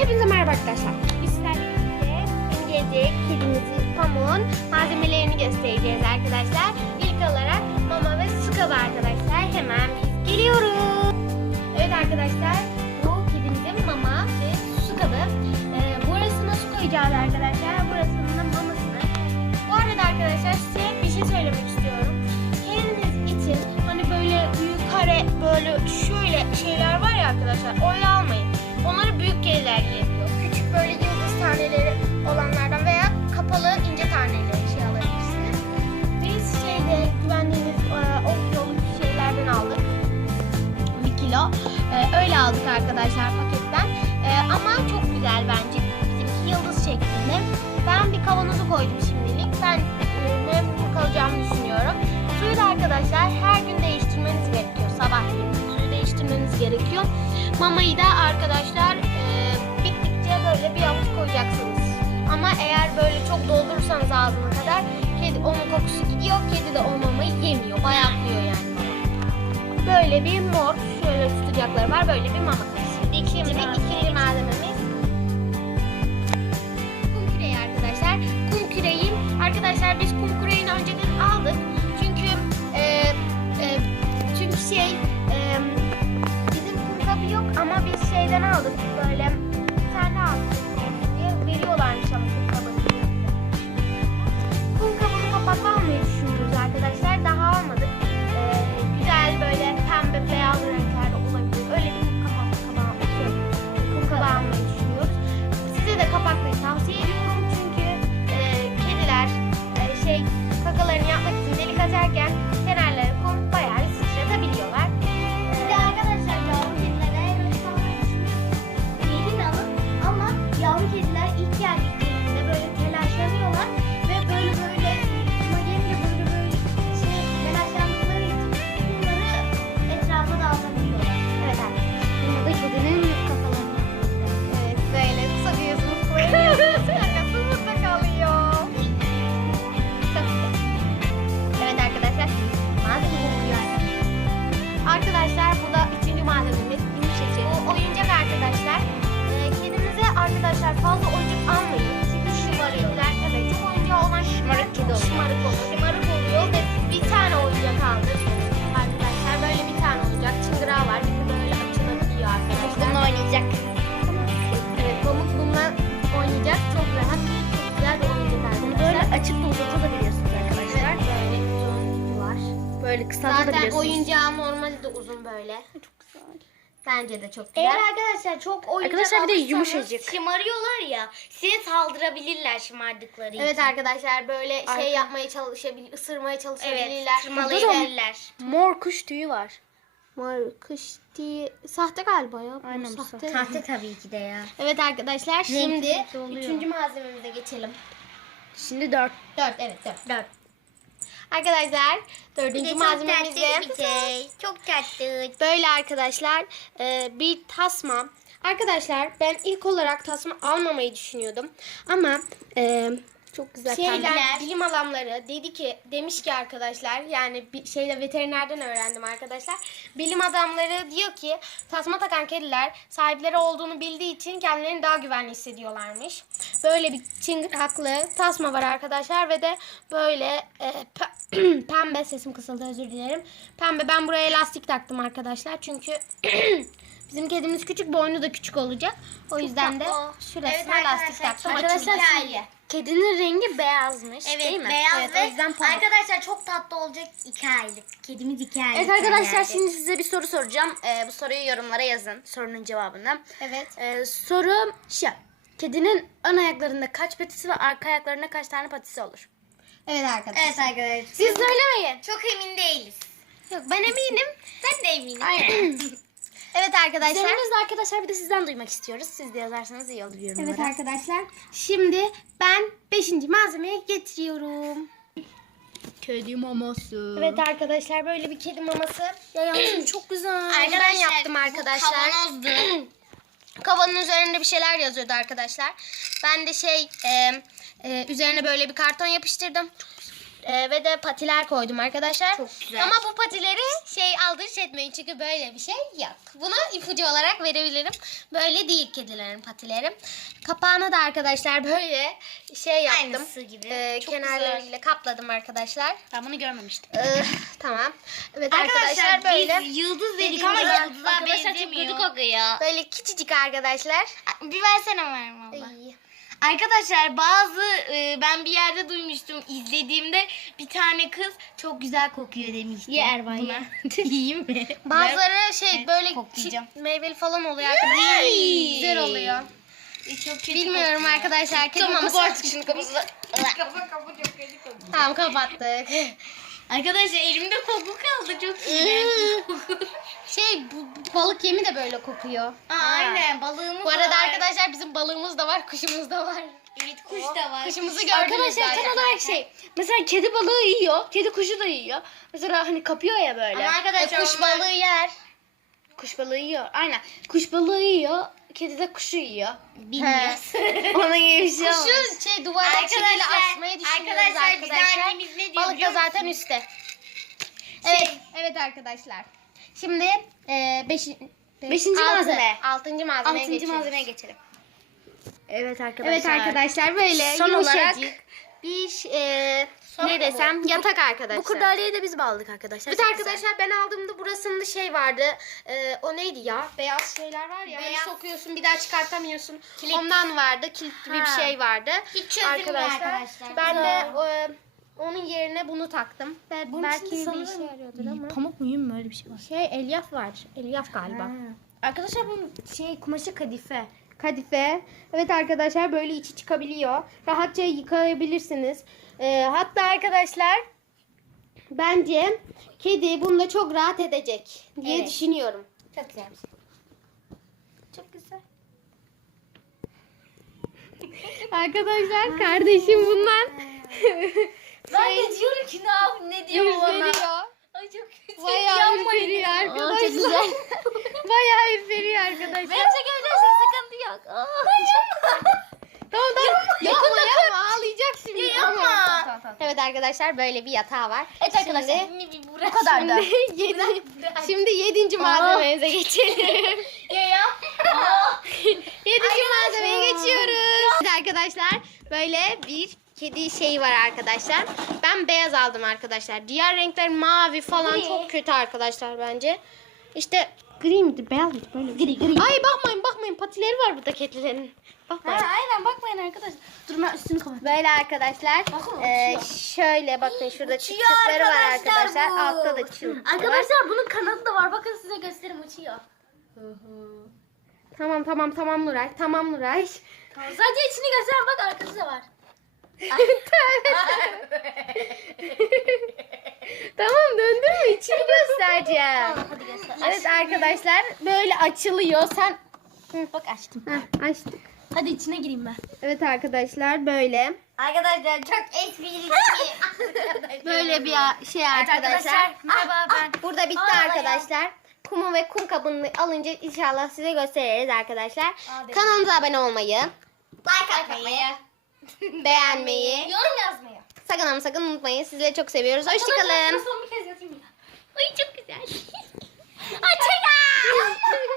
Hepinize merhaba arkadaşlar. Biz sizlerle birlikte İngilizce kedimizin pamuğun malzemelerini göstereceğiz arkadaşlar. İlk olarak mama ve su kabı arkadaşlar. Hemen biz geliyoruz. Evet arkadaşlar bu kedimizin mama ve su kabı. Ee, burasına su koyacağız arkadaşlar. Burasının da mamasını. Bu arada arkadaşlar size bir şey söylemek istiyorum. Kendiniz için hani böyle büyük kare böyle şöyle şeyler var ya arkadaşlar. Onları kediler yiyebiliyor. Küçük böyle yıldız taneleri olanlardan veya kapalı ince taneli şey alabilirsiniz. Biz şeyde güvendiğimiz e, o kiloluk şeylerden aldık. Bir kilo. E, öyle aldık arkadaşlar paketten. E, ama çok güzel bence. Bizimki yıldız şeklinde. Ben bir kavanozu koydum şimdilik. Ben e, memnun kalacağımı düşünüyorum. Suyu da arkadaşlar her gün değiştirmeniz gerekiyor. Sabahleyin suyu değiştirmeniz gerekiyor. Mamayı da arkadaşlar böyle bir avuç koyacaksınız. Ama eğer böyle çok doldurursanız ağzına kadar kedi onun kokusu gidiyor. Kedi de o mamayı yemiyor. Bayatlıyor yani mama. Böyle bir mor şöyle tutacakları var. Böyle bir mama. Şimdi ikinci malzememiz kum küreği arkadaşlar. Kum küreği arkadaşlar biz kum küreğini oynayacak. Evet Pamuk bununla oynayacak. Çok rahat. Çok güzel bir oyuncak arkadaşlar. Böyle açıp da uzatabiliyorsunuz arkadaşlar. Böyle uzun var. Böyle Zaten kısaltabiliyorsunuz. oyuncağı normali de uzun böyle. Çok güzel. Bence de çok güzel. Eğer arkadaşlar çok oyuncak Arkadaşlar bir de yumuşacık. Şımarıyorlar ya. Size saldırabilirler şımardıkları için. Evet arkadaşlar böyle şey Arka- yapmaya çalışabilir, ısırmaya Evet. çalışabilirler. Tırmalayabilirler. Mor kuş tüyü var. Mor kış diye sahte galiba ya. bu Aynen bu sahte. Tahta tabii ki de ya. Evet arkadaşlar şimdi renkli oluyor. üçüncü malzememize geçelim. Şimdi dört. Dört evet dört. dört. Arkadaşlar dördüncü malzememiz de bir şey. Çok tatlı. böyle arkadaşlar e, bir tasma. Arkadaşlar ben ilk olarak tasma almamayı düşünüyordum. Ama e, Çok güzel şeyler pembeler. bilim adamları dedi ki demiş ki arkadaşlar yani bir şeyde veterinerden öğrendim arkadaşlar. Bilim adamları diyor ki tasma takan kediler sahipleri olduğunu bildiği için kendilerini daha güvenli hissediyorlarmış. Böyle bir çıngıraklı tasma var arkadaşlar ve de böyle e, pe- pembe sesim kısıldı özür dilerim. Pembe ben buraya lastik taktım arkadaşlar çünkü bizim kedimiz küçük boynu da küçük olacak. O yüzden de tatlı. şurasına Evet lastik arkadaşlar, taktım. çok Açılıyor. Kedinin rengi beyazmış Evet değil mi? beyaz Evet, ve yüzden pamuk. arkadaşlar çok tatlı olacak iki aylık. Kedimiz iki aylık. Evet arkadaşlar şimdi size bir soru soracağım. Ee, bu soruyu yorumlara yazın. Sorunun cevabını. Evet. Ee, soru şu. Kedinin ön ayaklarında kaç patisi ve arka ayaklarında kaç tane patisi olur? Evet arkadaşlar. Evet arkadaşlar. Siz söylemeyin. Çok emin değiliz. Yok ben eminim. Ben de eminim. Aynen. Evet arkadaşlar. Üzerinizde arkadaşlar bir de sizden duymak istiyoruz. Siz de yazarsanız iyi olur yorumlara. Evet arkadaşlar. Şimdi ben 5. malzemeyi getiriyorum. Kedi maması. Evet arkadaşlar böyle bir kedi maması. Ya çok güzel. Arkadaşlar, ben yaptım bu arkadaşlar. kavanozdu. Kavanın üzerinde bir şeyler yazıyordu arkadaşlar. Ben de şey e, e, üzerine böyle bir karton yapıştırdım. Ee, ve de patiler koydum arkadaşlar. Çok güzel. Ama bu patileri şey aldırış etmeyin çünkü böyle bir şey yok. Bunu ipucu olarak verebilirim. Böyle değil kedilerin patileri. Kapağını da arkadaşlar böyle şey yaptım. Aynısı gibi. Çok kenarlarıyla kapladım arkadaşlar. Ben bunu görmemiştim. Ee, tamam. Evet Arkadaşlar, arkadaşlar, böyle biz yıldız dedik ama yıldızlar arkadaşlar çok benzemiyor. kötü kokuyor. böyle küçücük arkadaşlar. Bir versene Meryem abla. Ay. Arkadaşlar bazı e, ben bir yerde duymuştum izlediğimde bir tane kız çok güzel kokuyor demişti. Ye Ervan, Buna- Yiyeyim mi? Bazıları şey Evet, böyle koklayacağım. meyveli falan oluyor arkadaşlar. Yay! Güzel oluyor. E, çok kötü Bilmiyorum kokuyor. arkadaşlar. Tamam kapat şunu kapısını. Kapa kapa çok kötü kokuyor. Tamam kapattık. Arkadaşlar elimde koku kaldı çok iğrenç. şey bu, bu balık yemi de böyle kokuyor. Aa, Aynen balığımız Bu arada var. arkadaşlar bizim balığımız da var, kuşumuz da var. Evet kuş da var. Kuşumuzu gördünüz Arkadaşlar zaten. tam olarak şey. Mesela kedi balığı yiyor. Kedi kuşu da yiyor. Mesela hani kapıyor ya böyle. Ama arkadaşlar E, kuş onlar- balığı yer. Kuş balığı yiyor. Aynen. Kuş balığı yiyor. Kedi de kuşu yiyor. Bilmiyoruz. Onun gibi bir şey olmaz. Kuşu şey duvara çiviyle Arkadaşlar, asmayı düşünüyoruz arkadaşlar, arkadaşlar. bizim annemiz ne diyor Balık da biliyor musun? zaten üstte. Evet, evet arkadaşlar. Şimdi e, beş- Beşinci altı. malzeme. Altıncı malzemeye Altıncı geçiyoruz. malzemeye geçelim. Evet arkadaşlar. Evet arkadaşlar böyle Son yumuşacık olarak bir e, ne desem yatak arkadaşlar. Bu kurdaleyi de biz mi aldık arkadaşlar? Evet arkadaşlar ben aldığımda burasında şey vardı. E, o neydi ya? Beyaz şeyler var ya. Hani Beyaz. sokuyorsun bir daha çıkartamıyorsun. Kilit. Ondan vardı. Kilit gibi Ha. bir şey vardı. Hiç çözülmüyor arkadaşlar. Ben de e, onun yerine bunu taktım. Ve Bunun belki bir işe yarıyordur ama. Pamuk muyum mu öyle bir şey var? Şey elyaf var. Elyaf galiba. Arkadaşlar bunun şey kumaşı kadife. Kadife. Evet arkadaşlar böyle içi çıkabiliyor. Rahatça yıkayabilirsiniz. Ee, hatta arkadaşlar bence kedi bunda çok rahat edecek diye Evet. düşünüyorum. Çok güzel şey. Çok güzel. Arkadaşlar kardeşim bundan Ben de diyorum ki ne yap ne diyor bana. ürperiyor. Ay çok kötü. Bayağı Yapmayın. ürperiyor Aa, arkadaşlar. çok güzel. Bayağı ürperiyor arkadaşlar. Ben çekebilirsin sıkıntı yok. Aa. Tamam tamam. Yapma yapma ağlayacak şimdi. Ya Tamam. yapma. Tamam, tamam, tamam. Evet arkadaşlar böyle bir yatağı var. Evet arkadaşlar. Şimdi, Şimdi, bir bu kadar da. şimdi, yedi, şimdi yedinci malzememize geçelim. Ya yapma. Yedinci malzemeye geçiyoruz. Evet arkadaşlar böyle bir kedi şeyi var arkadaşlar. Ben beyaz aldım arkadaşlar. Diğer renkler mavi falan Gri. çok kötü arkadaşlar bence. İşte gri miydi beyaz mıydı böyle? Gri gri. Ay bakmayın bakmayın patileri var burada kedilerin. Bakmayın. Ha, aynen bakmayın arkadaşlar. Dur ben üstünü kapat. Böyle arkadaşlar. Bakın, uçuyor. şöyle bakın şurada çıtları var arkadaşlar bu. Altta da çıt var. Arkadaşlar bunun kanadı da var. Bakın size göstereyim uçuyor. Tamam tamam tamam Nuray. Tamam Nuray. Tamam. Sadece içini göster bak arkası da var. Tamam döndürme içini göstereceğim. Tamam hadi göster. Evet arkadaşlar böyle açılıyor. Sen Bak açtım. Heh, açtık. Hadi içine gireyim ben. Evet arkadaşlar böyle. Arkadaşlar çok esprili. Böyle bir şey arkadaşlar. Merhaba ben. Burada bitti Aa, arkadaşlar. Kumu ve kum kabını alınca inşallah size gösteririz arkadaşlar. Kanalımıza abone olmayı, Like atmayı. beğenmeyi, Yorum yazmayı. sakın ama sakın unutmayın. Sizleri çok seviyoruz. Hoşçakalın. Son bir kez yazayım ya. Ay çok güzel. Hoşçakal.